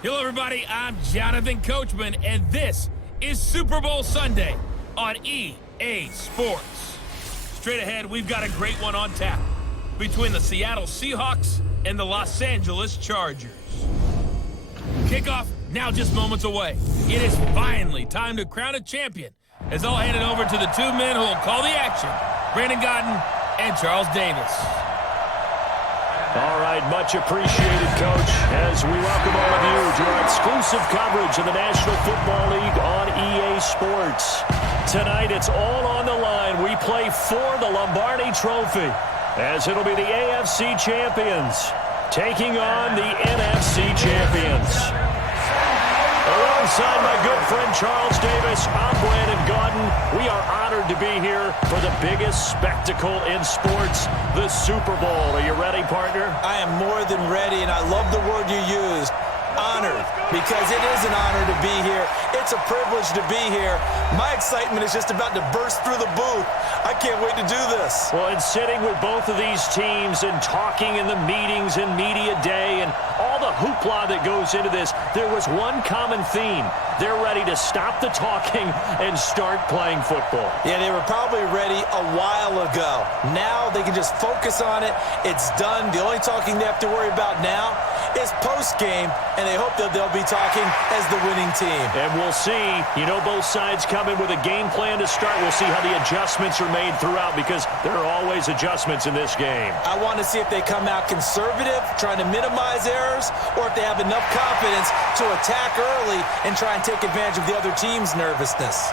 Hello, everybody. I'm Jonathan Coachman, and this is Super Bowl Sunday on EA Sports. Straight ahead, we've got a great one on tap between the Seattle Seahawks and the Los Angeles Chargers. Kickoff now just moments away. It is finally time to crown a champion, as I'll hand it over to the two men who will call the action, Brandon Gaudin and Charles Davis. All right, much appreciated, Coach, as we welcome all of you to our exclusive coverage of the National Football League on EA Sports. Tonight, it's all on the line. We play for the Lombardi Trophy, as it'll be the AFC champions taking on the NFC champions. Alongside my good friend Charles Davis, I'm Brandon Gaudin. We are honored to be here for the biggest spectacle in sports, the Super Bowl. Are you ready, partner? I am more than ready, and I love the word you used, honored, because it is an honor to be here. It's a privilege to be here. My excitement is just about to burst through the booth. I can't wait to do this. Well, and sitting with both of these teams and talking in the meetings and media day and all the hoopla that goes into this, there was one common theme. They're ready to stop the talking and start playing football. Yeah, they were probably ready a while ago. Now they can just focus on it. It's done. The only talking they have to worry about now is post-game, and they hope that they'll be talking as the winning team. And we'll see. You know, both sides come in with a game plan to start. We'll see how the adjustments are made throughout, because there are always adjustments in this game. I want to see if they come out conservative, trying to minimize errors, or if they have enough confidence to attack early and try and take advantage of the other team's nervousness.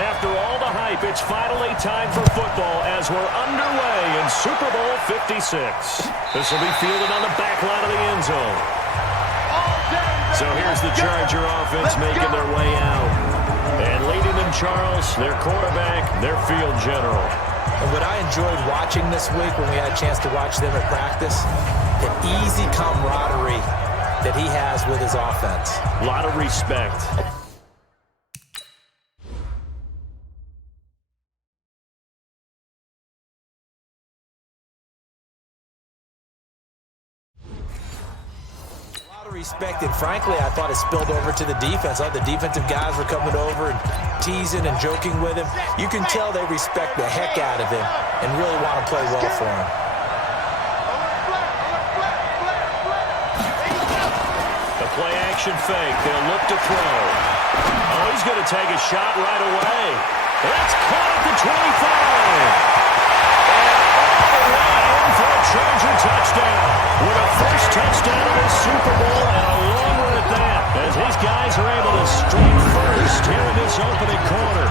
After all the hype, it's finally time for football as we're underway in Super Bowl 56. This will be fielded on the back line of the end zone. So here's the Charger offense making their way out. And leading them, Charles, their quarterback, their field general. And what I enjoyed watching this week when we had a chance to watch them at practice, the easy camaraderie that he has with his offense. A lot of respect. Respect, and frankly, I thought it spilled over to the defense. All the defensive guys were coming over and teasing and joking with him. You can tell they respect the heck out of him and really want to play well for him. The play action fake. They'll look to throw. Oh, he's going to take a shot right away. That's caught at the 25. For a Charger touchdown, with a first touchdown of this Super Bowl and a long one at that, as his guys are able to strike first here in this opening quarter.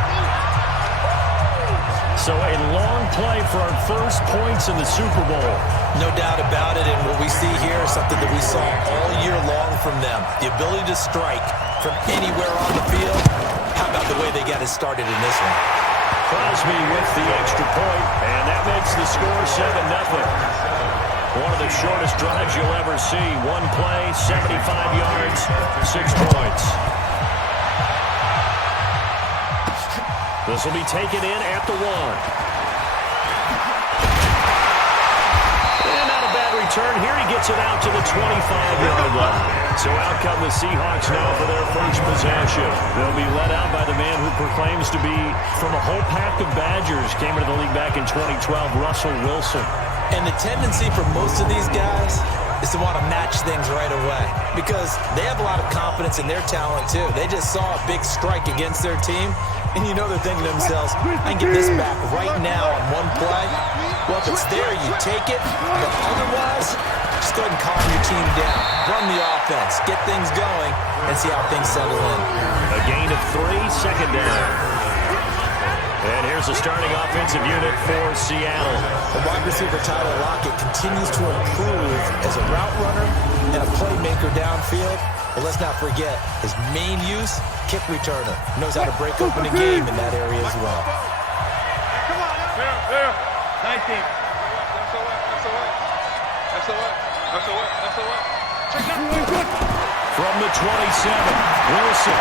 So a long play for our first points in the Super Bowl. No doubt about it, and what we see here is something that we saw all year long from them. The ability to strike from anywhere on the field. How about the way they got it started in this one? Crosby with the extra point, and that makes the score 7-0. One of the shortest drives you'll ever see. One play, 75 yards, 6 points. This will be taken in at the 1. And not a bad return. Here he gets it out to the 25-yard line. So out come the Seahawks now for their first possession. They'll be led out by the man who proclaims to be from a whole pack of Badgers. Came into the league back in 2012, Russell Wilson. And the tendency for most of these guys is to want to match things right away, because they have a lot of confidence in their talent too. They just saw a big strike against their team, and you know they're thinking to themselves, I can get this back right now on one play. Well, if it's there, you take it, but otherwise, just go ahead and calm your team down. Run the offense, get things going, and see how things settle in. A gain of 3, second down. And here's the starting offensive unit for Seattle. The wide receiver Tyler Lockett continues to improve as a route runner and a playmaker downfield. But let's not forget his main use, kick returner. Knows how to break open a game in that area as well. Come on, there. 19. From the 27, Wilson.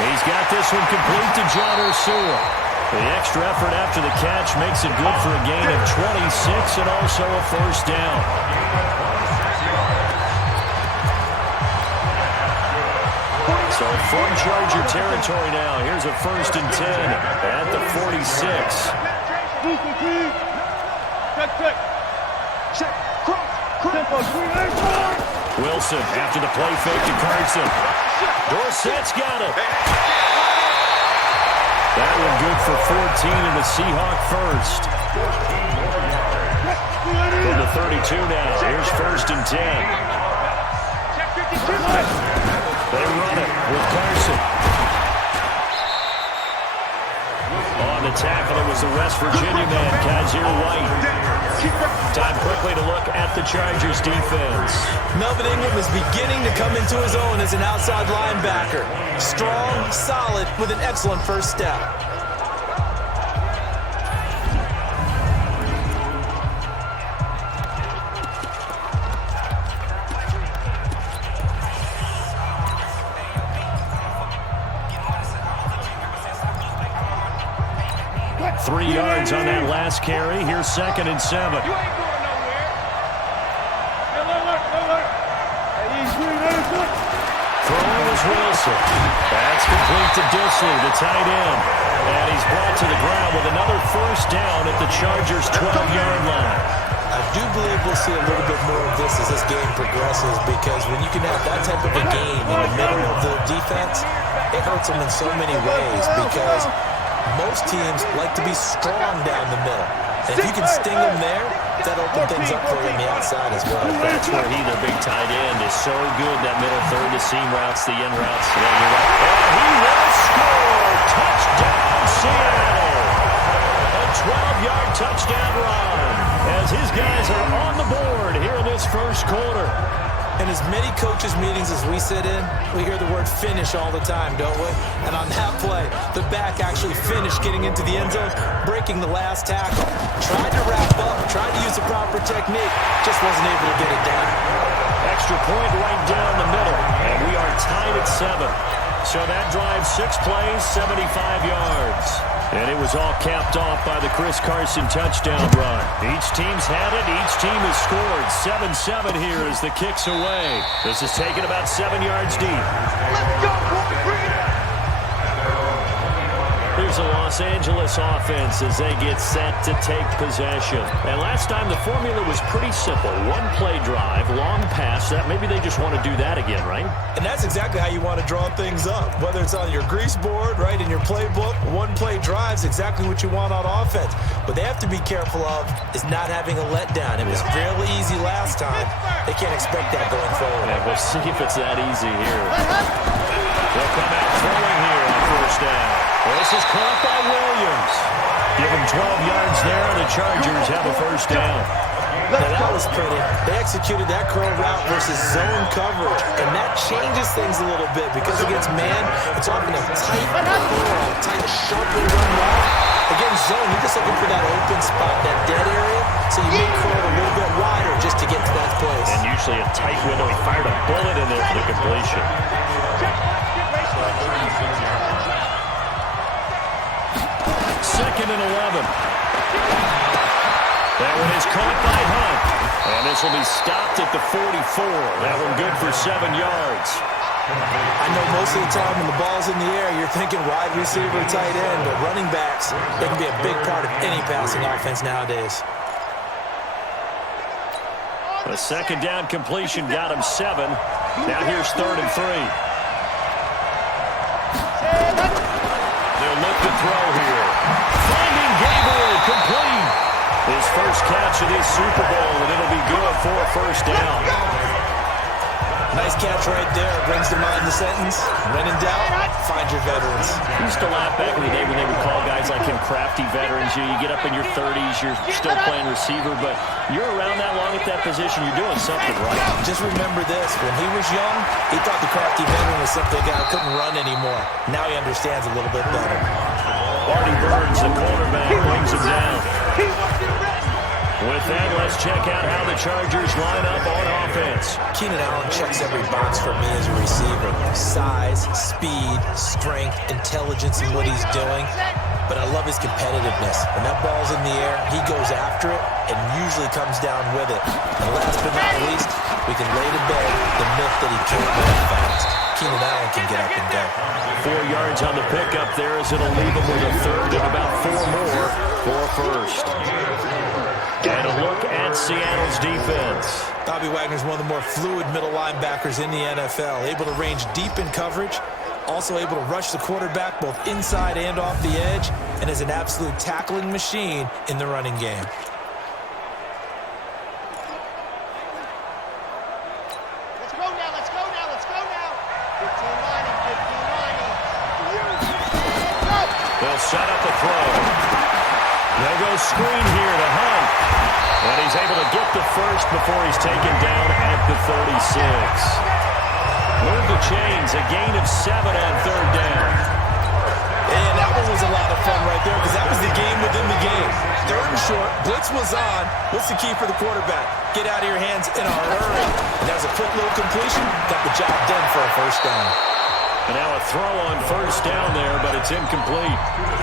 He's got this one complete to John Ursula. The extra effort after the catch makes it good for a gain of 26 and also a first down. So from Charger territory now, here's a 1st and 10 at the 46. Wilson after the play fake to Carson. Dorsett's got it. That one good for 14 in the Seahawk first. From the 32 now, here's 1st and 10. They run it with Carson. On the tackle, it was the West Virginia man, Zamir White. Time quickly to look at the Chargers defense. Melvin Ingram is beginning to come into his own as an outside linebacker. Strong, solid, with an excellent first step. Three yards on that last carry. Here's 2nd and 7. You ain't going nowhere. Throwing was Wilson. That's complete to Disley, the tight end. And he's brought to the ground with another first down at the Chargers' 12-yard line. I do believe we'll see a little bit more of this as this game progresses, because when you can have that type of a game in the middle of the defense, it hurts them in so many ways, because most teams like to be strong down the middle. And if you can sting them there, that'll open things up for you on the outside as well. That's where he, the big tight end, is so good, that middle third, the seam routes, the in routes. Yeah, you're right. And he will score! Touchdown, Seattle! A 12-yard touchdown run as his guys are on the board here in this first quarter. In as many coaches' meetings as we sit in, we hear the word finish all the time, don't we? And on that play, the back actually finished getting into the end zone, breaking the last tackle. Tried to wrap up, tried to use the proper technique, just wasn't able to get it down. Extra point right down the middle, and we are tied at 7. So that drives 6 plays, 75 yards. And it was all capped off by the Chris Carson touchdown run. Each team's had it. Each team has scored. 7-7 here as the kick's away. This is taken about 7 yards deep. Let's go, boy. Bring it up. Here's the Los Angeles offense as they get set to take possession. And last time the formula was pretty simple. One play drive, long pass. That maybe they just want to do that again, right? And that's exactly how you want to draw things up. Whether it's on your grease board, right, in your playbook, one play drive's exactly what you want on offense. What they have to be careful of is not having a letdown. It was fairly easy last time. They can't expect that going forward. And we'll see if it's that easy here. They'll come out throwing here on first down. This is caught by Williams. Give him 12 yards there, and the Chargers have a first down. Now that was pretty. They executed that curl route versus zone coverage, and that changes things a little bit because against man, it's often a tight curl, tight, sharply run route. Against zone, you're just looking for that open spot, that dead area, so you may curl a little bit wider just to get to that place. And usually a tight window. He fired a bullet in there for the completion. Second and 11. That one is caught by Hunt. And this will be stopped at the 44. That one good for 7 yards. I know most of the time when the ball's in the air, you're thinking wide receiver, tight end, but running backs, they can be a big part of any passing offense nowadays. A second down completion got him 7. Now here's 3rd and 3. They'll look to throw here. Finding Gabriel complete. His first catch of this Super Bowl, and it'll be good for a first down. Nice catch right there. Brings to mind the sentence. When in doubt, find your veterans. We used to laugh back in the day when they would call guys like him crafty veterans. You get up in your 30s, you're still playing receiver, but you're around that long at that position, you're doing something right. Just remember this. When he was young, he thought the crafty veteran was something a guy couldn't run anymore. Now he understands a little bit better. Artie Burns, the quarterback, brings him down. With that, let's check out how the Chargers line up on offense. Keenan Allen checks every box for me as a receiver. Size, speed, strength, intelligence in what he's doing. But I love his competitiveness. When that ball's in the air, he goes after it and usually comes down with it. And last but not least, we can lay to bed the myth that he can't run fast. Keenan Allen can get up and go. 4 yards on the pickup there as it'll leave him with a third and about 4 more for first. And a look at Seattle's defense. Bobby Wagner is one of the more fluid middle linebackers in the NFL, able to range deep in coverage, also able to rush the quarterback both inside and off the edge, and is an absolute tackling machine in the running game. Let's go now, let's go now, let's go now. 15-9, 15-9. They'll set up the throw. They'll go screen here to Hunt. And he's able to get the first before he's taken down at the 36. Move the chains, a gain of 7 on third down. And that one was a lot of fun right there because that was the game within the game. Third and short, blitz was on. What's the key for the quarterback? Get out of your hands in a hurry. And that was a quick little completion. Got the job done for a first down. And now a throw on first down there, but it's incomplete.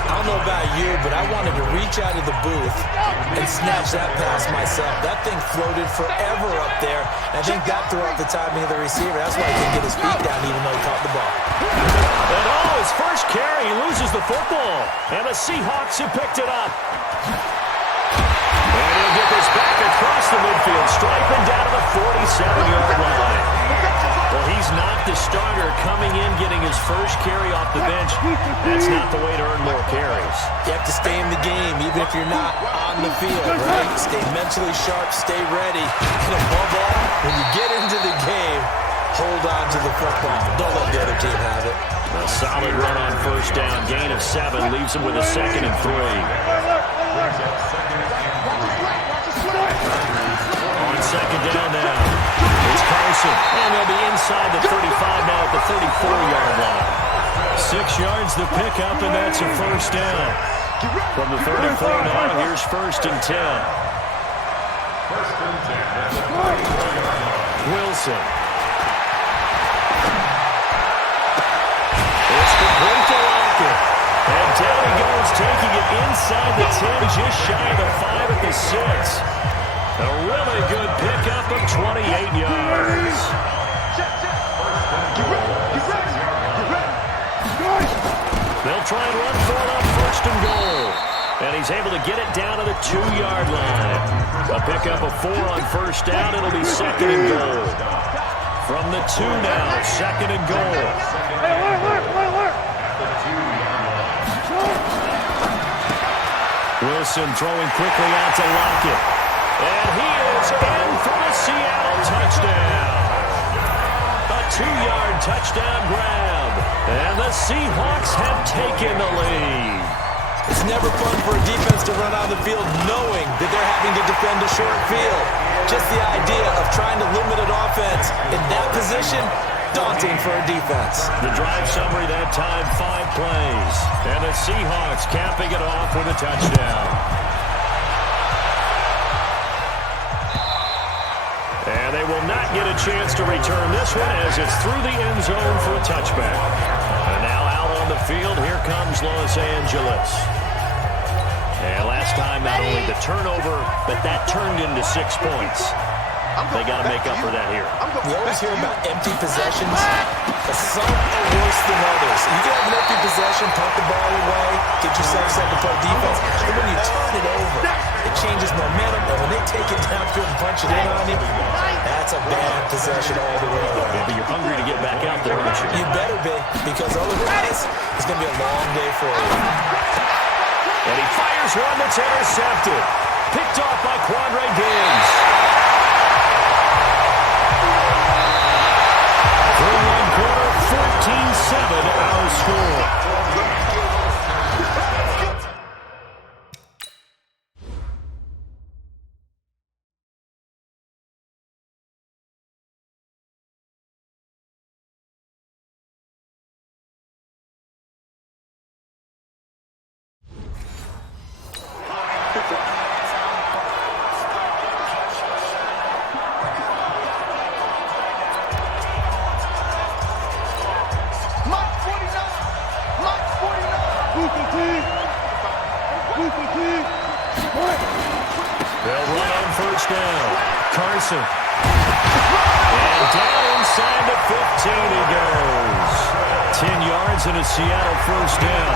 I don't know about you, but I wanted to reach out of the booth and snatch that pass myself. That thing floated forever up there. And I think that threw off the timing of the receiver. That's why he couldn't get his feet down even though he caught the ball. And his first carry, he loses the football. And the Seahawks have picked it up. And he'll get this back across the midfield, striping down to the 47-yard line. Well, he's not the starter coming in, getting his first carry off the bench. That's not the way to earn more carries. You have to stay in the game, even if you're not on the field, right? Stay mentally sharp, stay ready. And above all, when you get into the game, hold on to the football. Don't let the other team have it. A solid run on first down. Gain of 7 leaves him with a 2nd and 3. On second down now, it's Carson. And they'll be inside the 35 now at the 34-yard line. 6 yards the pickup, and that's a first down. From the 34 now, here's 1st and 10. Wilson. It's complete to Lockett. And down he goes, taking it inside the 10, just shy of the 5 at the 6. A really good pickup of 28 yards. They'll try and run for it on 1st and goal. And he's able to get it down to the 2-yard line. A pickup of 4 on first down. It'll be 2nd and goal. From the 2 now, 2nd and goal. Wilson throwing quickly out to Lockett. And he is in for the Seattle touchdown. A 2-yard touchdown grab. And the Seahawks have taken the lead. It's never fun for a defense to run on the field knowing that they're having to defend a short field. Just the idea of trying to limit an offense in that position, daunting for a defense. The drive summary that time, 5 plays. And the Seahawks capping it off with a touchdown. And they will not get a chance to return this one as it's through the end zone for a touchback. And now out on the field, here comes Los Angeles. And last time, not only the turnover, but that turned into 6 points. They got to make up for that here. We always hear about empty possessions, but some are worse than others. You can have an empty possession, punt the ball away, get yourself set to play defense, but when you turn it over, it changes momentum, and when they take it downfield and punch it in on you, that's a bad possession all the way around. Yeah, but you're hungry to get back out there, aren't you? You better be, because otherwise, it's going to be a long day for you. And he fires one that's intercepted. Picked off by Quandre Diggs. Through one quarter, 14-7 our score. They'll run on first down. Carson. And down inside the 15 he goes. 10 yards and a Seattle first down.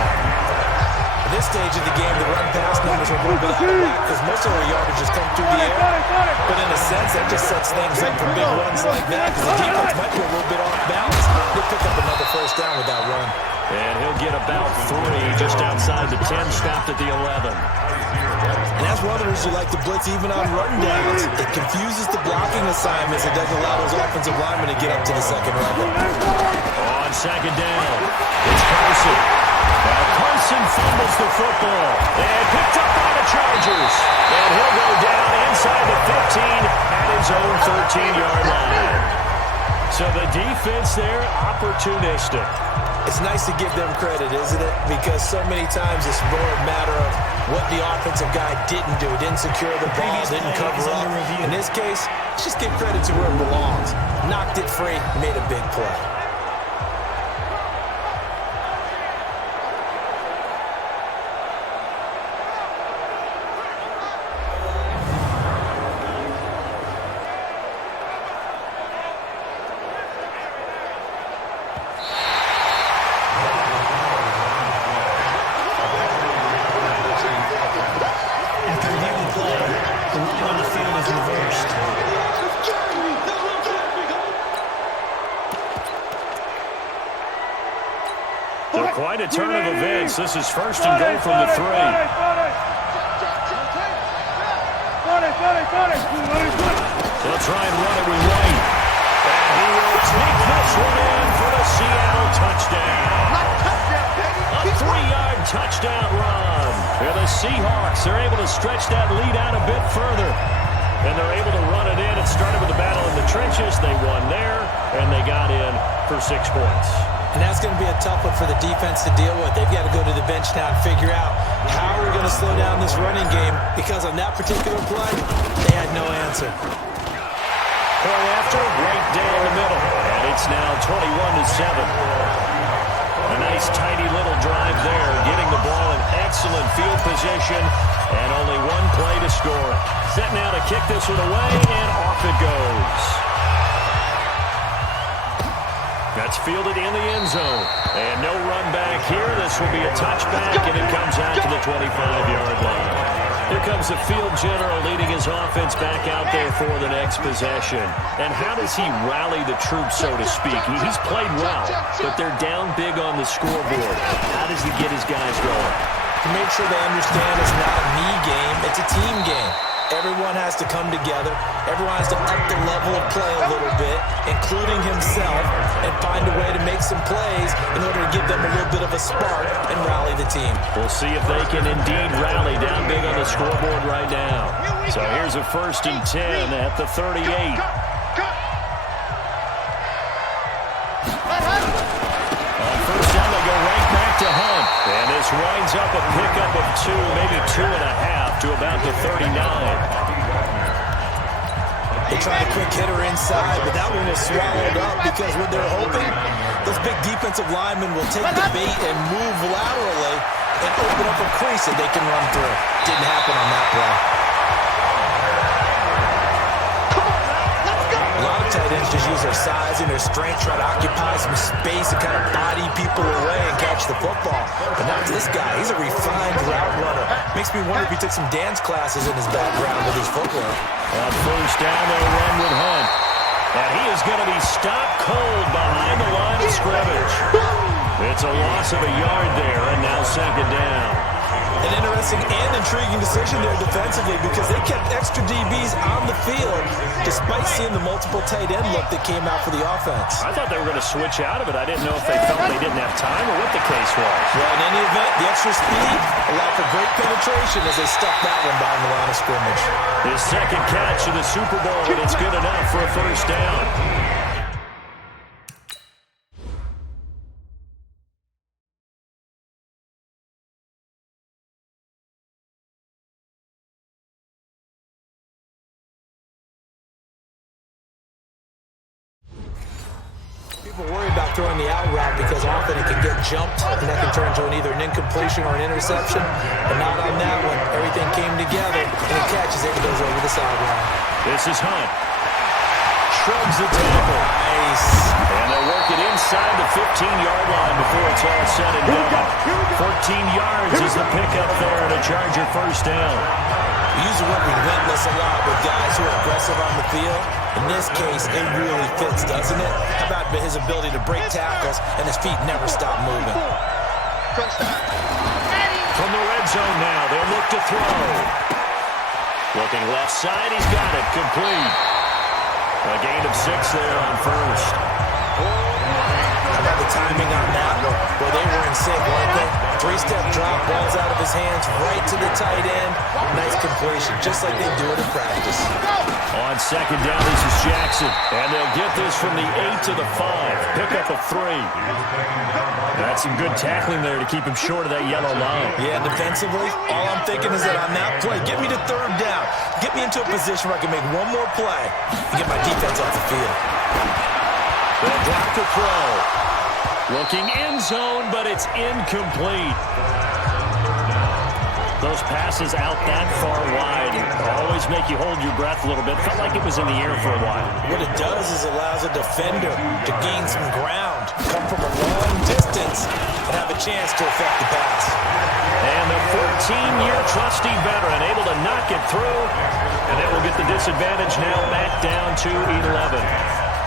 At this stage of the game, the run-pass numbers are a little bit out of whack because most of our yardage has come through the air. But in a sense, that just sets things up for big runs like that because the defense might be a little bit off balance. They'll pick up another first down with that run. And he'll get about 3 just outside the 10, stopped at the 11. And that's one of the reasons you like to blitz even on run downs. It confuses the blocking assignments. It doesn't allow those offensive linemen to get up to the second level. On second down, it's Carson. Now Carson fumbles the football. And picked up by the Chargers. And he'll go down inside the 15 at his own 13-yard line. So the defense there, opportunistic. It's nice to give them credit, isn't it? Because so many times it's more a matter of what the offensive guy didn't do. Didn't secure the ball, didn't cover up. In this case, let's just give credit to where it belongs. Knocked it free, made a big play. Quite a turn of events. This is first and goal from the 3. They'll try and run it with White. And he will take this one in for the Seattle touchdown. A 3-yard touchdown run. And the Seahawks are able to stretch that lead out a bit further. And they're able to run it in. It started with a battle in the trenches. They won there, and they got in for 6 points. And that's going to be a tough one for the defense to deal with. They've got to go to the bench now and figure out how are we going to slow down this running game, because on that particular play, they had no answer. Point after, right down the middle. And it's now 21-7. A nice tidy little drive there, getting the ball in excellent field position, and only one play to score. Set now to kick this one away, and off it goes. That's fielded in the end zone. And no run back here. This will be a touchback, and it comes out to the 25-yard line. Here comes the field general leading his offense back out there for the next possession. And how does he rally the troops, so to speak? He's played well, but they're down big on the scoreboard. How does he get his guys going? To make sure they understand it's not a me game, it's a team game. Everyone has to come together. Everyone has to up the level of play a little bit, including himself, and find a way to make some plays in order to give them a little bit of a spark and rally the team. We'll see if they can indeed rally down big on the scoreboard right now. So here's a 1st and 10 at the 38. On first down, they go right back to Hunt. And this winds up a pickup of 2, maybe 2.5 to about the 39. They tried a quick hitter inside, but that one was swallowed up because what they're hoping, those big defensive linemen will take the bait and move laterally and open up a crease that they can run through. Didn't happen on that play. A lot of tight ends just use their size and their strength, try to occupy some space and kind of body people away and catch the football. But not this guy. He's a refined route runner. Makes me wonder if he took some dance classes in his background with his footwork. On first down, they'll run with Hunt. And he is going to be stopped cold behind the line of scrimmage. It's a loss of a yard there, and now second down. An interesting and intriguing decision there defensively, because they kept extra DBs on the field despite seeing the multiple tight end look that came out for the offense. I thought they were going to switch out of it. I didn't know if they felt they didn't have time or what the case was. Well, in any event, the extra speed allowed for great penetration as they stuffed that one behind the line of scrimmage. His second catch of the Super Bowl, and it's good enough for a first down. People worry about not throwing the out route because often it can get jumped, and that can turn into either an incompletion or an interception. But not on that one. Everything came together, and it catches it and goes over the sideline. This is Hunt. Shrugs the tackle. Nice. And they'll work it inside the 15-yard line before it's all said and done. 14 yards is the pickup there, and a Charger first down. We use the word relentless a lot with guys who are aggressive on the field. In this case, it really fits, doesn't it? How about his ability to break tackles and his feet never stop moving? From the red zone now, they'll look to throw. Looking left side, he's got it. Complete. A gain of 6 there on first. How about the timing on that one? Well, they were in sync, weren't they? 3-step drop, balls out of his hands, right to the tight end. Nice completion, just like they do it in practice. On second down, this is Jackson. And they'll get this from the 8 to the 5. Pick up a 3. That's some good tackling there to keep him short of that yellow line. Yeah, defensively, all I'm thinking is that on that play, get me to third down. Get me into a position where I can make one more play and get my defense off the field. They'll drop the throw. Looking end zone, but it's incomplete. Those passes out that far wide always make you hold your breath a little bit. Felt like it was in the air for a while. What it does is allows a defender to gain some ground, come from a long distance, and have a chance to affect the pass. And the 14-year trusty veteran able to knock it through, and that will get the disadvantage now back down to 11.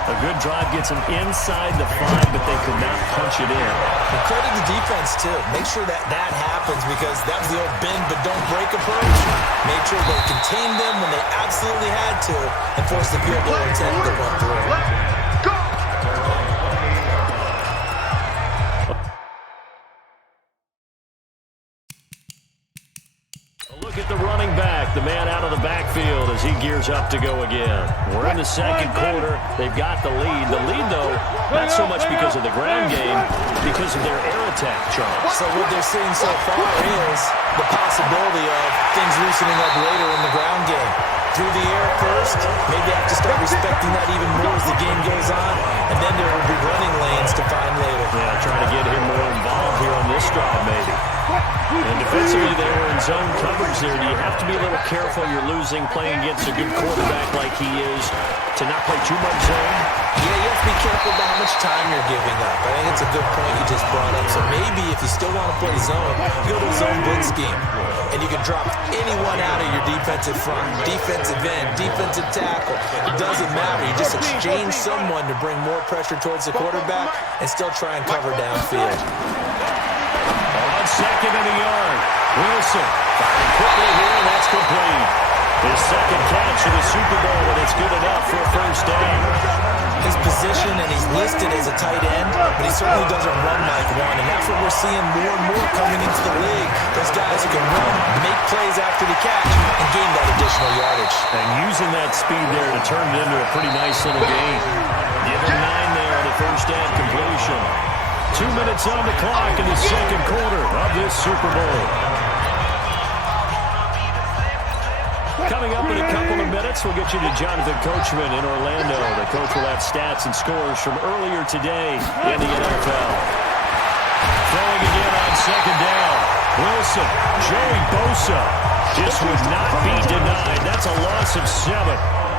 A good drive gets them inside the 5, but they could not punch it in. And credit the defense, too. Make sure that happens because that was the old bend but don't break approach. Made sure they contained them when they absolutely had to and forced the field goal attempt that went through. Look at the running back, the man out of the backfield as he gears up to go again. We're in the second quarter. They've got the lead. The lead, though, not so much because of the ground game, because of their air attack, Charles. So what they're seeing so far is the possibility of things loosening up later in the ground game. Through the air first, maybe have to start respecting that even more as the game goes on, and then there will be running lanes to find later. Yeah, trying to get him more involved here on this drive, maybe. And defensively, they were in zone coverage there. Do you have to be a little careful? You're losing, playing against a good quarterback like he is, to not play too much zone? Yeah, you have to be careful about how much time you're giving up. I think it's a good point you just brought up. So maybe if you still want to play zone, you go to a zone blitz scheme. And you can drop anyone out of your defensive front, defensive end, defensive tackle. It doesn't matter. You just exchange someone to bring more pressure towards the quarterback and still try and cover downfield. On second and a yard, Wilson firing quickly here, and that's complete. His second catch of the Super Bowl, and it's good enough for a first down. His position, and he's listed as a tight end, but he certainly doesn't run like one, and that's what we're seeing more and more coming into the league. Those guys who can run, make plays after the catch, and gain that additional yardage. And using that speed there to turn it into a pretty nice little game. Give him 9 there on the first down completion. 2 minutes on the clock in the second quarter of this Super Bowl. Coming up in a couple of minutes, we'll get you to Jonathan Coachman in Orlando. The coach will have stats and scores from earlier today in the NFL. Throwing again on second down. Wilson, Joey Bosa just would not be denied. That's a loss of 7.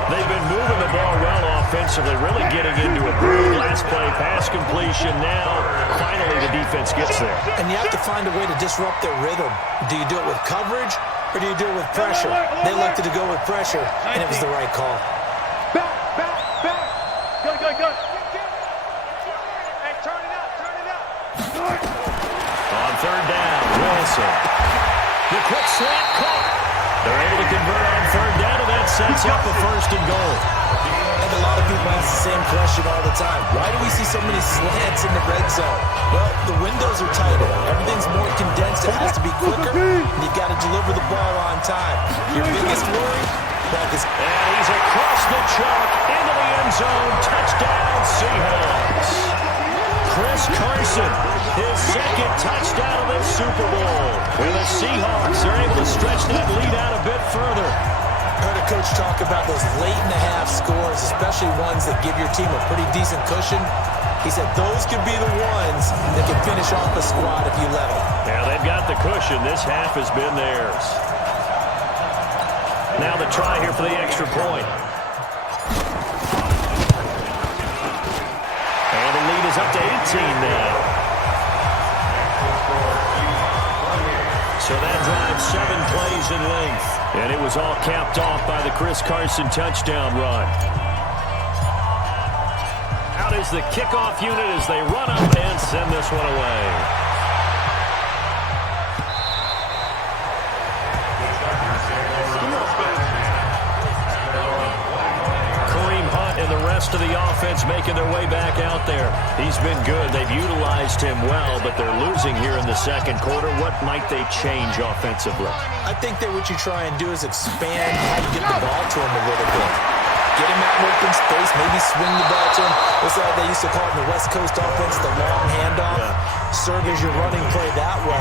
They've been moving the ball well offensively, really getting into a groove. Last play, pass completion. Now, finally, the defense gets there. And you have to find a way to disrupt their rhythm. Do you do it with coverage, or do you do it with pressure? They elected to go with pressure, and it was the right call. Back. Good. Hey, turn it up. On third down, Wilson. The quick slant caught. They're able to convert on third down, and that sets up a first and goal. And a lot of people ask the same question all the time. Why do we see so many slants in the red zone? Well, the windows are tighter. Everything's more condensed. It has to be quicker, and you've got to deliver the ball on time. Your biggest worry? And he's across the chalk into the end zone. Touchdown, Seahawks. Chris Carson, his second touchdown of the Super Bowl. And the Seahawks are able to stretch that lead out a bit further. I heard a coach talk about those late-in-the-half scores, especially ones that give your team a pretty decent cushion. He said those could be the ones that can finish off the squad if you let them. Yeah, they've got the cushion. This half has been theirs. Now the try here for the extra point. And the lead is up to 18 now. So that drives 7 plays in length. And it was all capped off by the Chris Carson touchdown run. Out is the kickoff unit as they run up and send this one away. Kareem Hunt and the rest of the offense making their way back out there. He's been good. They've utilized him well, but they're losing here in the second quarter. What might they change offensively? I think that what you try and do is expand how you get the ball to him a little bit. Get him out in open space, maybe swing the ball to him. What's that they used to call it in the West Coast offense, the long handoff? Yeah. Serve as your running play that way,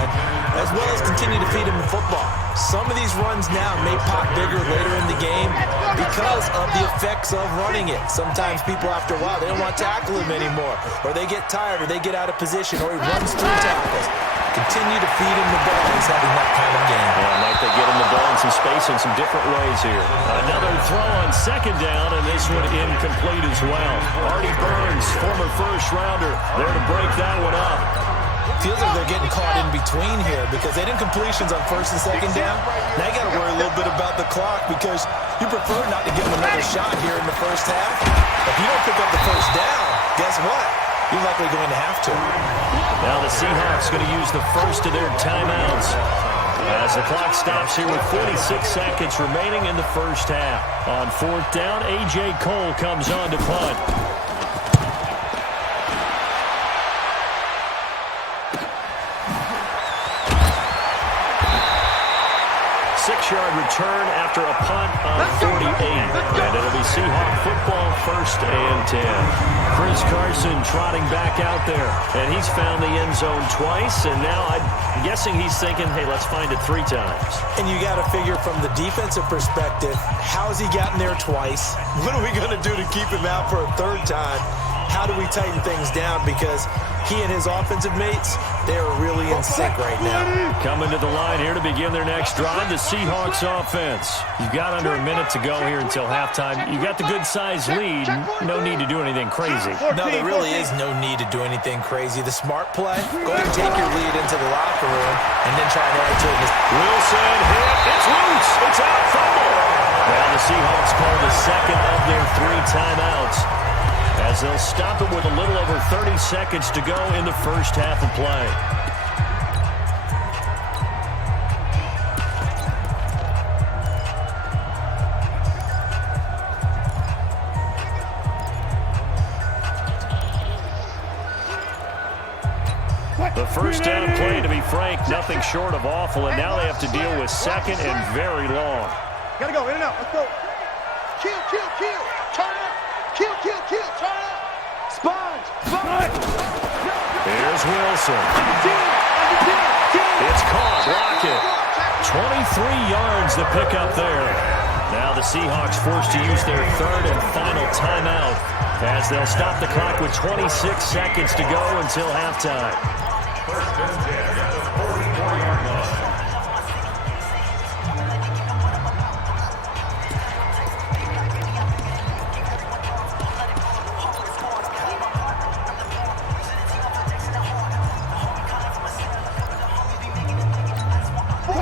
as well as continue to feed him the football. Some of these runs now may pop bigger later in the game because of the effects of running it. Sometimes people, after a while, they don't want to tackle him anymore, or they get tired, or they get out of position, or he runs through tackles. Continue to feed him the ball. He's having that kind of game. Yeah, might they get him the ball in some space in some different ways here. Another throw on second down, and this one incomplete as well. Artie Burns, former first-rounder, there to break that one up. Feels like they're getting caught in between here because they didn't completions on first and second down. Now you got to worry a little bit about the clock because you prefer not to give them another shot here in the first half. If you don't pick up the first down, guess what? You're likely going to have to. Now the Seahawks going to use the first of their timeouts as the clock stops here with 46 seconds remaining in the first half. On fourth down, A.J. Cole comes on to punt. Six-yard return after a punt on 48. And it'll be Seahawk football, 1st and 10. Chris Carson trotting back out there. And he's found the end zone twice. And now I'm guessing he's thinking, hey, let's find it 3 times. And you got to figure from the defensive perspective, how's he gotten there twice? What are we going to do to keep him out for a 3rd time? How do we tighten things down? Because he and his offensive mates, they are really in sync right now. Coming to the line here to begin their next drive, the Seahawks offense. You've got under a minute to go here until halftime. You got the good-sized lead. No need to do anything crazy. No, there really is no need to do anything crazy. The smart play, go ahead and take your lead into the locker room and then try and add to it. Wilson hit. It's loose. It's out. Fumble. Now the Seahawks call the second of their 3 timeouts, as they'll stop it with a little over 30 seconds to go in the first half of play. The first down play, to be frank, nothing short of awful, and now they have to deal with second and very long. Gotta go, in and out, let's go. Kill, kill, kill, turn up. Kill, kill, kill, turn up. Sponge, sponge. Here's Wilson. It's caught. Lockett. 23 yards to pick up there. Now the Seahawks forced to use their 3rd and final timeout as they'll stop the clock with 26 seconds to go until halftime.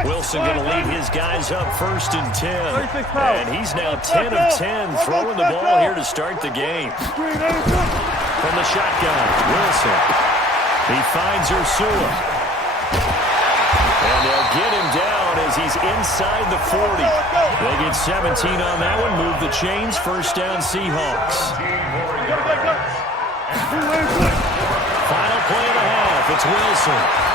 Wilson going to lead his guys up 1st and 10. And he's now 10 of 10 throwing the ball here to start the game. From the shotgun, Wilson. He finds Ursula. And they'll get him down as he's inside the 40. They get 17 on that one. Move the chains. First down, Seahawks. Final play and a half. It's Wilson.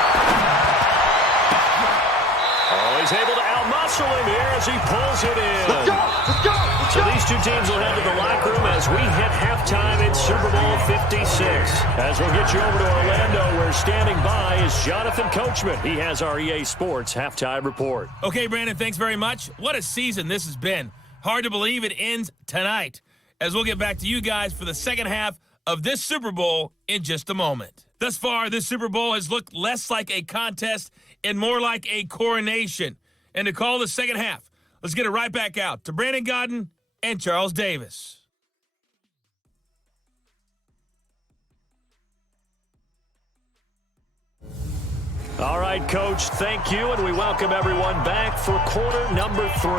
He's able to outmuscle him here as he pulls it in. Let's go, let's go, let's So go. these two teams will head to the locker room as we hit halftime in Super Bowl 56. As we'll get you over to Orlando, where standing by is Jonathan Coachman. He has our EA Sports halftime report. Okay, Brandon, thanks very much. What a season this has been. Hard to believe it ends tonight, as we'll get back to you guys for the second half of this Super Bowl in just a moment. Thus far, this Super Bowl has looked less like a contest and more like a coronation. And to call the second half, let's get it right back out to Brandon Godden and Charles Davis. All right, Coach, thank you, and we welcome everyone back for quarter number 3.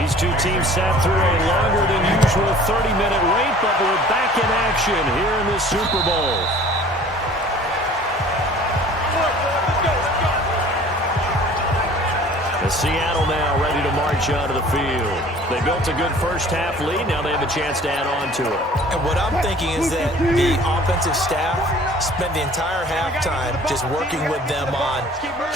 These two teams sat through a longer than usual 30-minute wait, but we're back in action here in this Super Bowl. Seattle now ready to march onto the field. They built a good first-half lead. Now they have a chance to add on to it. And what I'm thinking is that the offensive staff spent the entire halftime just working with them on,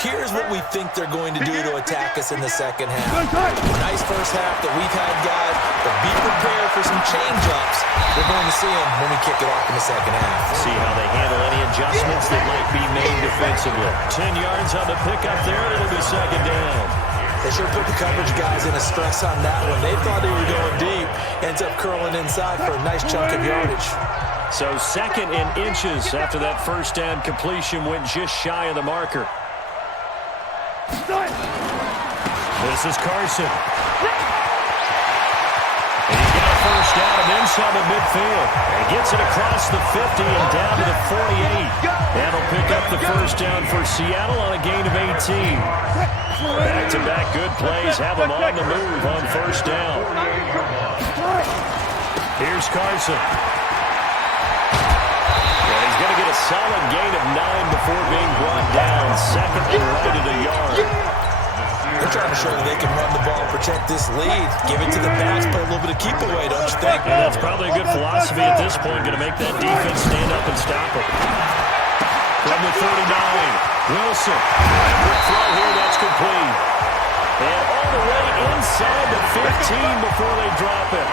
here's what we think they're going to do to attack us in the second half. Nice first half that we've had, guys, but be prepared for some change-ups. We're going to see them when we kick it off in the second half. See how they handle any adjustments that might be made defensively. 10 yards on the pickup there, and it'll be second down. They sure put the coverage guys in a stress on that one. They thought they were going deep. Ends up curling inside for a nice chunk of yardage. So second in inches after that first down completion went just shy of the marker. This is Carson. And he's got a first down and then some at midfield. He gets it across the 50 and down to the 48. That'll pick up the first down for Seattle on a gain of 18. Back-to-back good plays have them on the move on first down. Here's Carson. And he's going to get a solid gain of 9 before being brought down. Second and right at a yard. They're trying to show that they can run the ball, protect this lead, give it to the backs, play a little bit of keep away, don't you think? And that's probably a good philosophy at this point, going to make that defense stand up and stop it. From the 39, Wilson. Quick throw here, that's complete. And all the way inside the 15 before they drop it.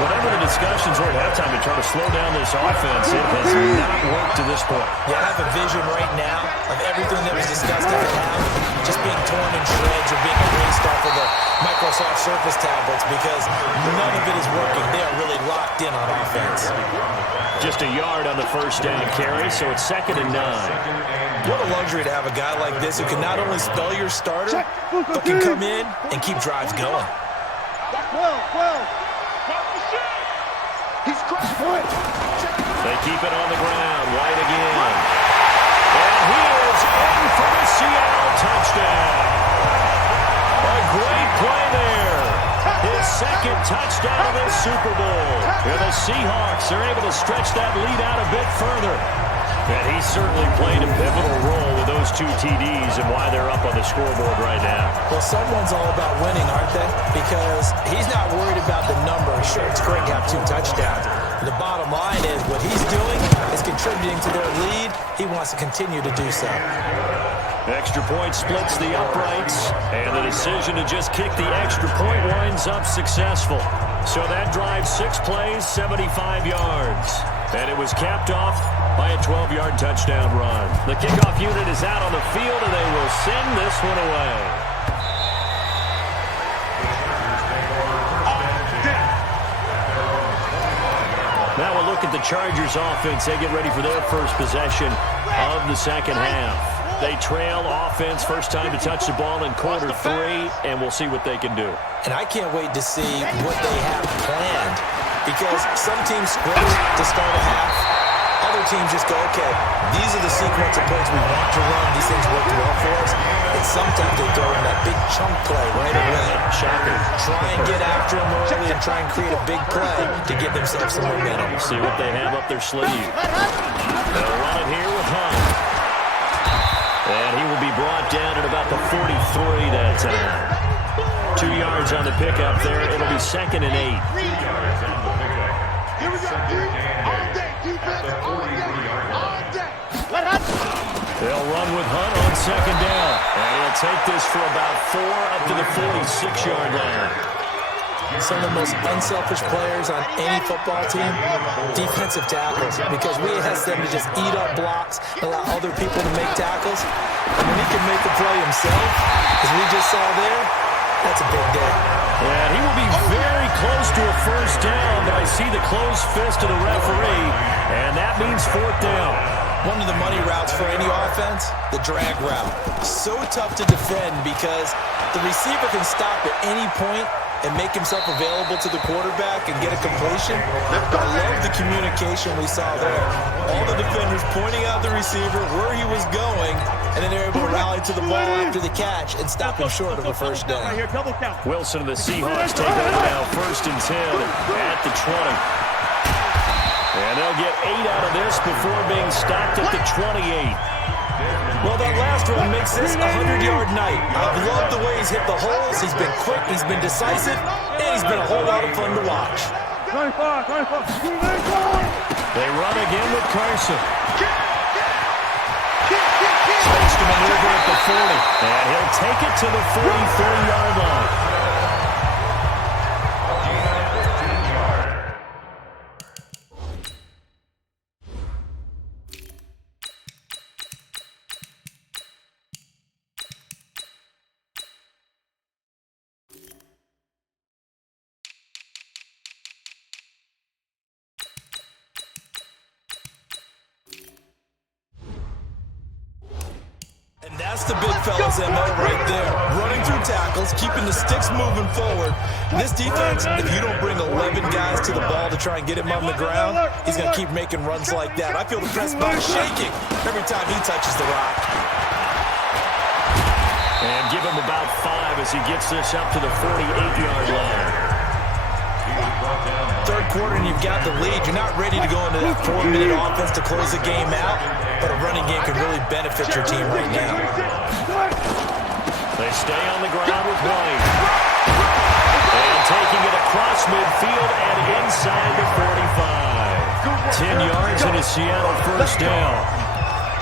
Whatever the discussions were at halftime to try to slow down this offense, it has not worked to this point. Yeah, I have a vision right now of everything that was discussed at the half just being torn in shreds or being erased off of the Microsoft Surface tablets because none of it is working. They are really locked in on offense. Just a yard on the first down carry, so it's second and 9. What a luxury to have a guy like this who can not only spell your starter, but can come in and keep drives going. They keep it on the ground. White again. And he is in for the Seattle touchdown. A great play there. His second touchdown of this Super Bowl. And the Seahawks are able to stretch that lead out a bit further. And he certainly played a pivotal role with those 2 TDs and why they're up on the scoreboard right now. Well, someone's all about winning, aren't they? Because he's not worried about the number. Sure, it's great to have 2 touchdowns. The bottom line is what he's doing is contributing to their lead. He wants to continue to do so. Extra point splits the uprights, and the decision to just kick the extra point winds up successful. So that drives 6 plays, 75 yards. And it was capped off by a 12-yard touchdown run. The kickoff unit is out on the field, and they will send this one away. Now we'll look at the Chargers offense. They get ready for their first possession of the second half. They trail offense, first time to touch the ball in quarter 3, and we'll see what they can do. And I can't wait to see what they have planned because some teams script to start a half. Other teams just go, okay, these are the sequence of plays we want to run. These things work well for us. And sometimes they throw in that big chunk play right away. Shocking. Try and get after them early and try and create a big play to give themselves some momentum. See what they have up their sleeve. They'll run it here with Hunt. And he will be brought down at about the 43 that time. 2 yards on the pickup there. It'll be second and 8. Here we go, dude. All day, defense. All day. They'll run with Hunt on second down. And he'll take this for about 4 up to the 46-yard line. Some of the most unselfish players on any football team, defensive tackles, because we ask them to just eat up blocks, allow other people to make tackles. And when he can make the play himself, as we just saw there, That's a big day. And he will be very close to a first down, but I see the closed fist of the referee, and that means fourth down. One of the money routes for any offense, the drag route. So tough to defend because the receiver can stop at any point and make himself available to the quarterback and get a completion. I love the communication we saw there. All the defenders pointing out the receiver, where he was going, and then they're able to rally to the ball after the catch and stop him short of a first down. Wilson and the Seahawks take over now, 1st and 10 at the 20. And they'll get 8 out of this before being stopped at the 28. Well, that last one makes this a 100-yard night. I've loved the way he's hit the holes. He's been quick, he's been decisive, and he's been a whole lot of fun to watch. They run again with Carson. Space to maneuver at the 40, and he'll take it to the 43-yard line. And that's the big fella's MO right there. Running through tackles, keeping the sticks moving forward. This defense, if you don't bring 11 guys to the ball to try and get him on the ground, he's going to keep making runs like that. I feel the press box shaking every time he touches the rock. And give him about 5 as he gets this up to the 48-yard line. Third quarter and you've got the lead. You're not ready to go into that 4-minute offense to close the game out, but a running game can really benefit your team right now. They stay on the ground with White. And taking it across midfield and inside the 45. 10 yards and a Seattle first down.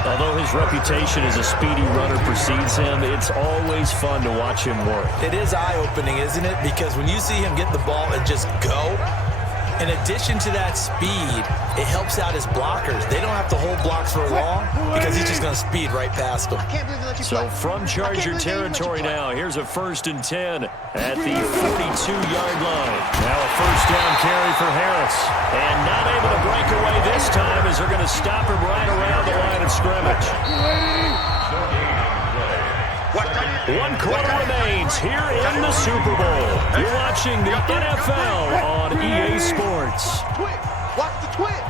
Although his reputation as a speedy runner precedes him, it's always fun to watch him work. It is eye-opening, isn't it? Because when you see him get the ball and just go, in addition to that speed, it helps out his blockers. They don't have to hold blocks for long because he's just going to speed right past them. So from Charger territory now, here's a 1st and 10 at the 42-yard line. Now a first down carry for Harris. And not able to break away this time as they're going to stop him right around the line of scrimmage. 1 quarter remains here in the Super Bowl. You're watching the NFL on EA Sports. Watch the twist.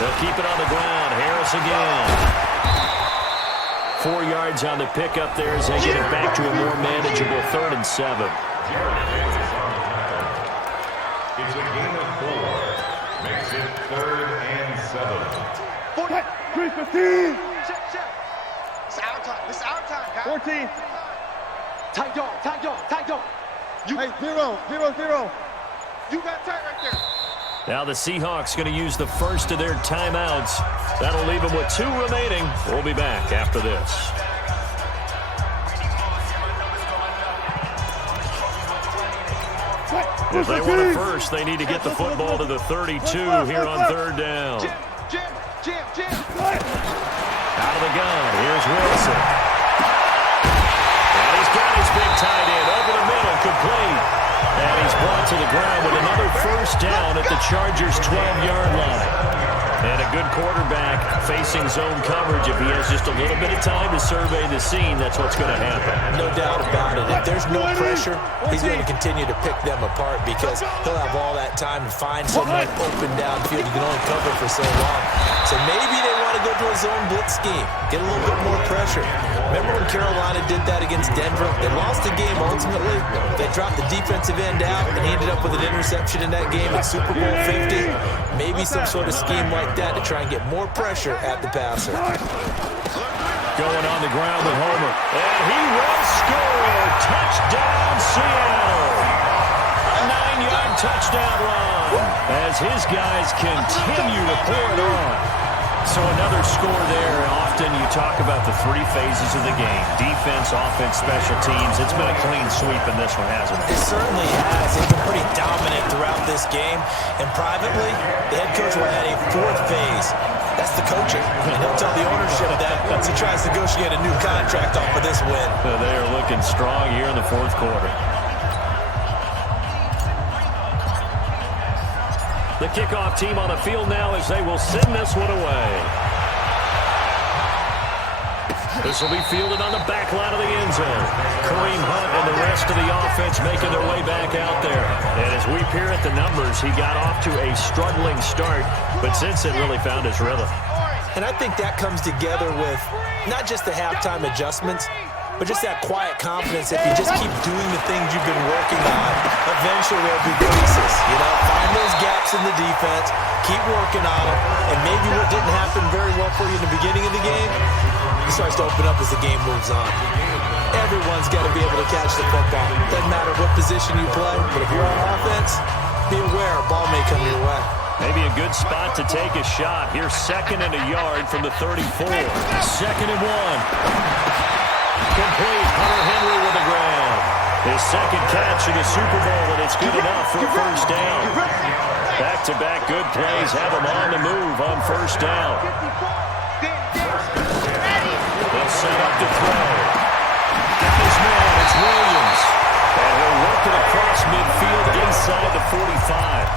They'll keep it on the ground. Harris again. 4 yards on the pickup there as they get it back to a more manageable 3rd and 7. It's a game of 4. Makes it 3rd and 7. 3-15. Check. It's our time. It's our time, guys. 14. Tight dog. Hey, 0. You got tight right there. Now the Seahawks going to use the first of their timeouts. That'll leave them with 2 remaining. We'll be back after this. If they want it first, they need to get the football to the 32 here on 3rd down. Jam. Out of the gun, here's Wilson. And he's got his big tight end over the middle, complete. And he's brought to the ground with another first down at the Chargers' 12-yard line. And a good quarterback facing zone coverage. If he has just a little bit of time to survey the scene, that's what's going to happen. No doubt about it. If there's no pressure, he's going to continue to pick them apart because he'll have all that time to find someone open downfield. You can only cover for so long. So maybe they want to go to a zone blitz scheme, get a little bit more pressure. Remember when Carolina did that against Denver? They lost the game ultimately. They dropped the defensive end out, and he ended up with an interception in that game in Super Bowl 50. Maybe some sort of scheme like that to try and get more pressure at the passer. Going on the ground with Homer. And he will score. Touchdown, Seattle. A 9-yard touchdown run as his guys continue to pour it on. So another score there. Often you talk about the 3 phases of the game. Defense, offense, special teams. It's been a clean sweep in this one, hasn't it? It certainly has. They've been pretty dominant throughout this game. And privately, the head coach will add a 4th phase. That's the coaching. And he'll tell the ownership that once he tries to negotiate a new contract off of this win. They are looking strong here in the fourth quarter. The kickoff team on the field now as they will send this one away. This will be fielded on the back line of the end zone. Kareem Hunt and the rest of the offense making their way back out there. And as we peer at the numbers, he got off to a struggling start, but since then really found his rhythm. And I think that comes together with not just the halftime adjustments, but just that quiet confidence. If you just keep doing the things you've been working on, eventually there'll be pieces. You know, find those gaps in the defense, keep working on them, and maybe what didn't happen very well for you in the beginning of the game, it starts to open up as the game moves on. Everyone's got to be able to catch the football. Doesn't matter what position you play, but if you're on offense, be aware a ball may come your way. Maybe a good spot to take a shot. Here's 2nd and a yard from the 34. 2nd and 1. Complete. Hunter Henry with the grab. His second catch in the Super Bowl, and it's good enough for a first down. Back-to-back good plays have him on the move on first down. They'll set up to throw. Got his man. It's Williams. And he'll work it across midfield inside the 45.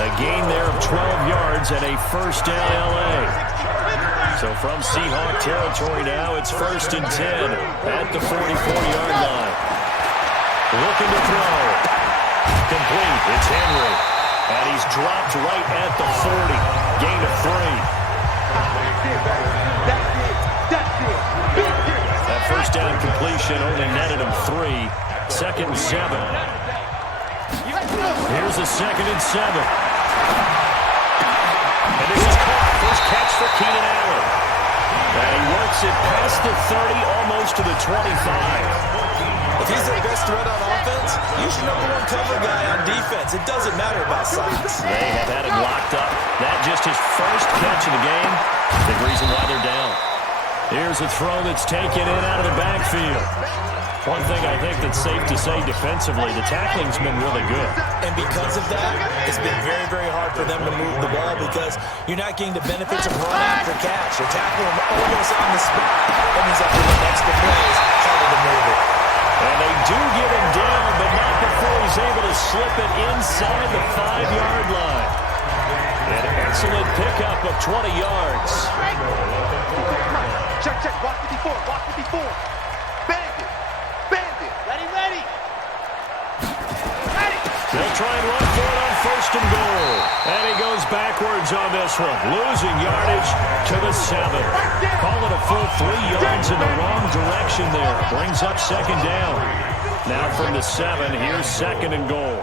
A gain there of 12 yards and a first down L.A. So from Seahawk territory now, it's 1st and 10 at the 44-yard line. Looking to throw. Complete. It's Henry. And he's dropped right at the 40. Gain of 3. That first down completion only netted him 3. 2nd and 7. Here's a 2nd and 7. And this is caught. First catch for Keenan Allen. And he works it past the 30, almost to the 25. If he's their best threat on offense, he's your #1 cover guy on defense. It doesn't matter about size. They have had him locked up. That just his first catch of the game. Big reason why they're down. Here's a throw that's taken in out of the backfield. One thing I think that's safe to say defensively, the tackling's been really good. And because of that, it's been very, very hard for them to move the ball because you're not getting the benefits of run after catch. You're tackling him almost on the spot. That means after the extra plays, harder to move it. And they do get him down, but not before he's able to slip it inside the 5-yard line. An excellent pickup of 20 yards. Check, watch it before. Bandit. Ready. They'll try and run for it on 1st and goal. And he goes backwards on this one, losing yardage to the 7. Call it a full 3 yards in the wrong direction there. Brings up 2nd down. Now from the 7, here's 2nd and goal.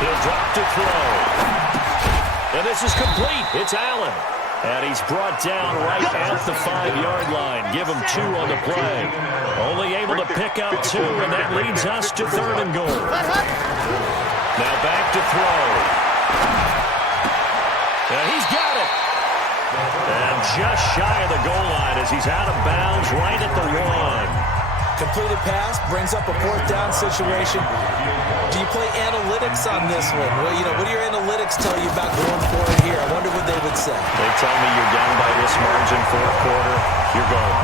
He'll drop to throw. And this is complete. It's Allen. And he's brought down right at the 5-yard line. Give him 2 on the play. Only able to pick up 2, and that leads us to 3rd and goal. Now back to throw. And he's got it. And just shy of the goal line as he's out of bounds right at the 1. Completed pass, brings up a 4th down situation. Do you play analytics on this one? Well, what do your analytics tell you about going for it here? I wonder what they would say. They tell me you're down by this margin, 4th quarter, you're going.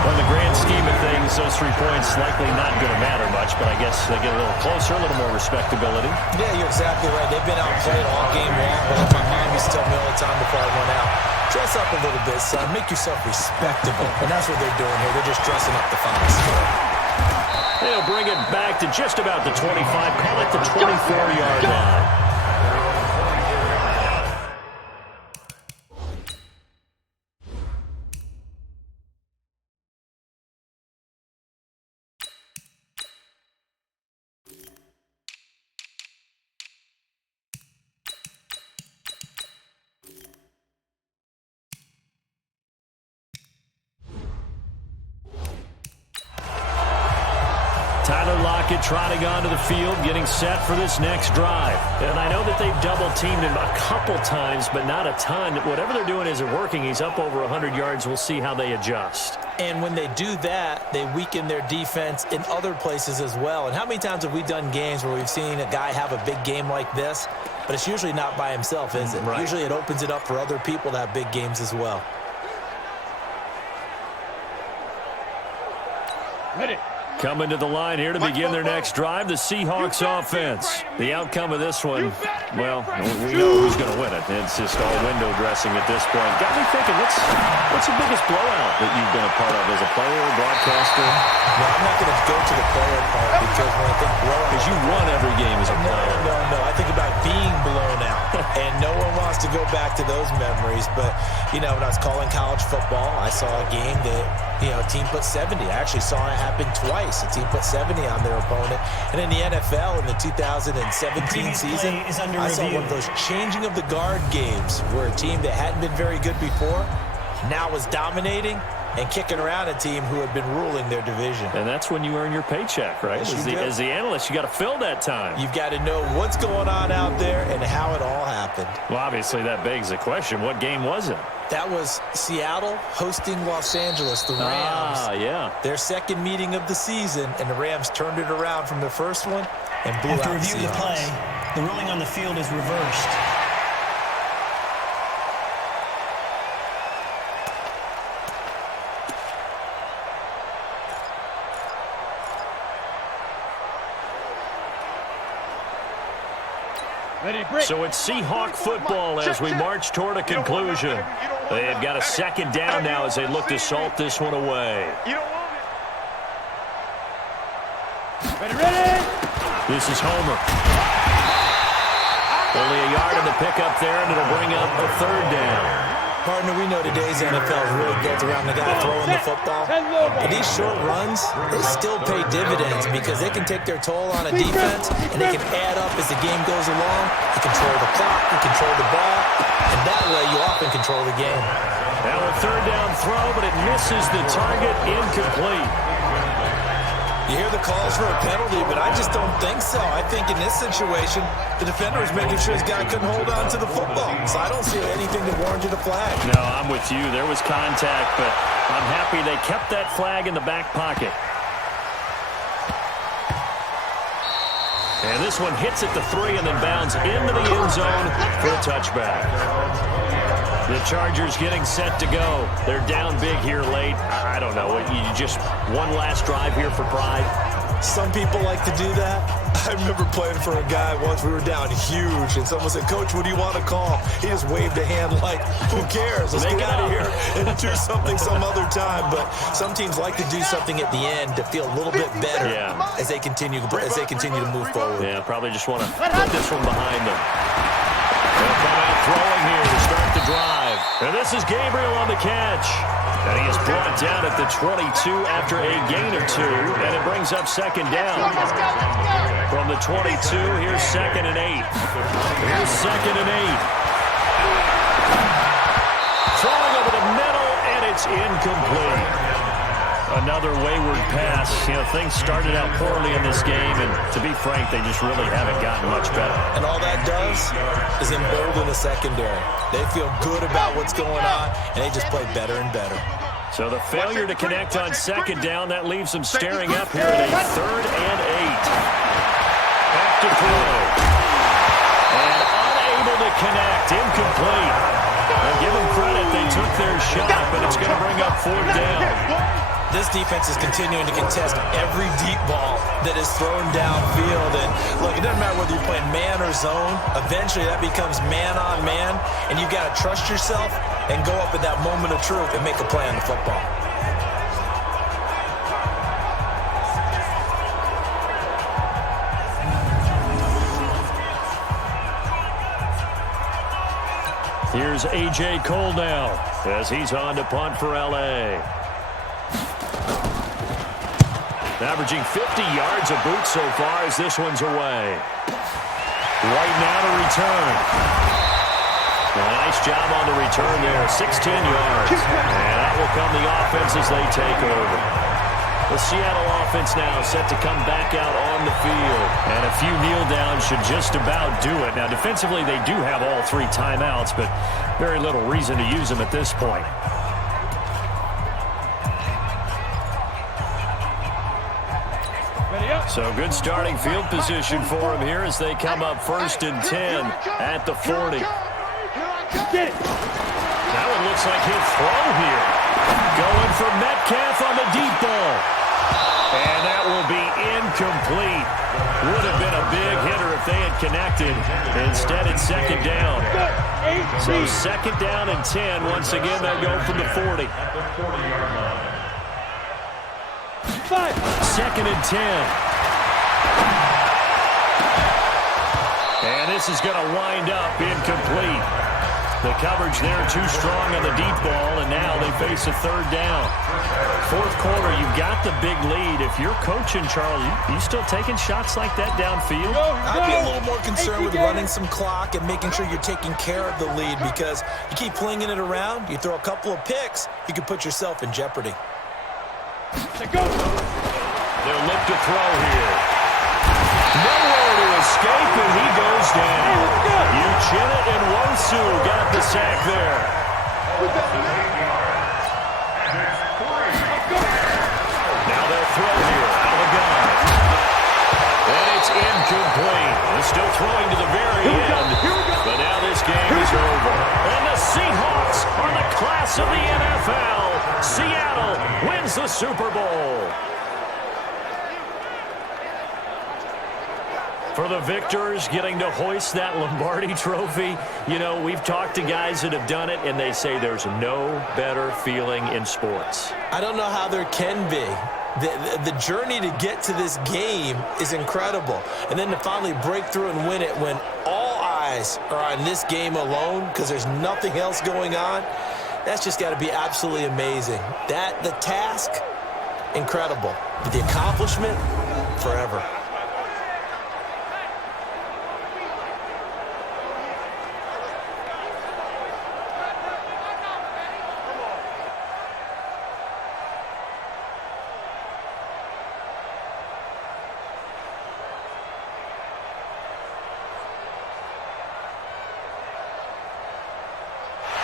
Well, in the grand scheme of things, those 3 points likely not going to matter much, but I guess they get a little closer, a little more respectability. Yeah, you're exactly right. They've been outplayed all game long, but like my mom used to tell me all the time before I went out, dress up a little bit, son. Make yourself respectable. And that's what they're doing here. They're just dressing up the final score. They'll bring it back to just about the 25. Call it the 24-yard line. Lockett trotting onto the field, getting set for this next drive. And I know that they've double-teamed him a couple times, but not a ton. Whatever they're doing isn't working. He's up over 100 yards. We'll see how they adjust. And when they do that, they weaken their defense in other places as well. And how many times have we done games where we've seen a guy have a big game like this, but it's usually not by himself, is it? Right. Usually it opens it up for other people to have big games as well. Ready. Coming to the line here to begin their next drive, the Seahawks offense. The outcome of this one, well, we know who's going to win it. It's just all window dressing at this point. Got me thinking, what's the biggest blowout that you've been a part of as a player, broadcaster? No, I'm not going to go to the player part because when I think blowout... Because you won every game as a player. No. I think about being blown out. And no one wants to go back to those memories. But, you know, when I was calling college football, I saw a game that, you know, a team put 70. I actually saw it happen twice. A team put 70 on their opponent. And in the NFL in the 2017 season, I saw one of those changing of the guard games where a team that hadn't been very good before now was dominating and kicking around a team who had been ruling their division. And that's when you earn your paycheck, right? Yes, As the analyst, you got to fill that time. You've got to know what's going on out there and how it all happened. Well, obviously, that begs the question, what game was it? That was Seattle hosting Los Angeles, the Rams. Yeah. Their second meeting of the season, and the Rams turned it around from the first one and blew out the Seahawks. After review of the play, the ruling on the field is reversed. So it's Seahawk football as we march toward a conclusion. They've got a second down now as they look to salt this one away. Ready. This is Homer. Only a yard in the pickup there, and it'll bring up a third down. Partner, we know today's NFL is really built around the guy throwing the football. But these short runs, they still pay dividends because they can take their toll on a defense, and they can add up as the game goes along. You control the clock, you control the ball, and that way you often control the game. Now a third down throw, but it misses the target, incomplete. You hear the calls for a penalty, but I just don't think so. I think in this situation, the defender was making sure his guy couldn't hold on to the football. So I don't see anything that warranted a flag. No, I'm with you. There was contact, but I'm happy they kept that flag in the back pocket. And this one hits at the 3 and then bounds into the end zone for a touchback. The Chargers getting set to go. They're down big here late. I don't know. You just one last drive here for pride. Some people like to do that. I remember playing for a guy once. We were down huge, and someone said, "Coach, what do you want to call?" He just waved a hand like, "Who cares? Let's get out of here and do something some other time." But some teams like to do something at the end to feel a little bit better as they continue to move forward. Yeah, probably just want to put this one behind them. They'll come out throwing here to start the drive. And this is Gabriel on the catch. And he is brought down at the 22 after a gain of 2. And it brings up second down. From the 22, here's 2nd and 8. Here's 2nd and 8. Throwing over the middle, and it's incomplete. Another wayward pass. You know, things started out poorly in this game, and to be frank, they just really haven't gotten much better. And all that does is embolden the secondary. They feel good about what's going on, and they just play better and better. So the failure to connect on second down, that leaves them staring up here at a 3rd and 8. Back to throw. And unable to connect, incomplete. And give them credit, they took their shot, but it's going to bring up 4th down. This defense is continuing to contest every deep ball that is thrown downfield. And look, it doesn't matter whether you're playing man or zone. Eventually, that becomes man on man. And you've got to trust yourself and go up at that moment of truth and make a play on the football. Here's A.J. Cole now as he's on to punt for L.A. Averaging 50 yards a boot so far as this one's away. Right now to return. A nice job on the return there. 16 yards. And that will come the offense as they take over. The Seattle offense now set to come back out on the field. And a few kneel downs should just about do it. Now, defensively, they do have all 3 timeouts, but very little reason to use them at this point. So good starting field position for them here as they come up 1st and 10 at the 40. That one looks like he'll throw here. Going for Metcalf on the deep ball. And that will be incomplete. Would have been a big hitter if they had connected. Instead, it's 2nd down. So 2nd down and 10. Once again, they'll go from the 40. 2nd and 10. And this is going to wind up incomplete. The coverage there too strong on the deep ball, and now they face a 3rd down. 4th quarter, you've got the big lead. If you're coaching, Charles, you still taking shots like that downfield? I'd be a little more concerned with running some clock and making sure you're taking care of the lead, because you keep flinging it around, you throw a couple of picks, you can put yourself in jeopardy. They'll look to throw here. Nowhere to escape, and he goes down. Uchenna and Wosu got the sack there. Now they'll throw here. Out of the gun. And it's incomplete. They're still throwing to the very end. But now this game is over. And the Seahawks are the class of the NFL. Seattle wins the Super Bowl. For the victors, getting to hoist that Lombardi trophy, you know, we've talked to guys that have done it, and they say there's no better feeling in sports. I don't know how there can be. The journey to get to this game is incredible. And then to finally break through and win it when all eyes are on this game alone because there's nothing else going on, that's just got to be absolutely amazing. The task, incredible. But the accomplishment, forever.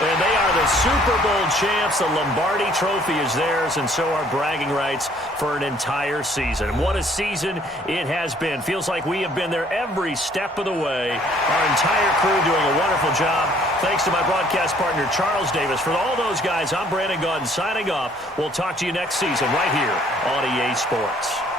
And they are the Super Bowl champs. The Lombardi trophy is theirs, and so are bragging rights for an entire season. What a season it has been. Feels like we have been there every step of the way. Our entire crew doing a wonderful job. Thanks to my broadcast partner, Charles Davis. For all those guys, I'm Brandon Gaudin signing off. We'll talk to you next season right here on EA Sports.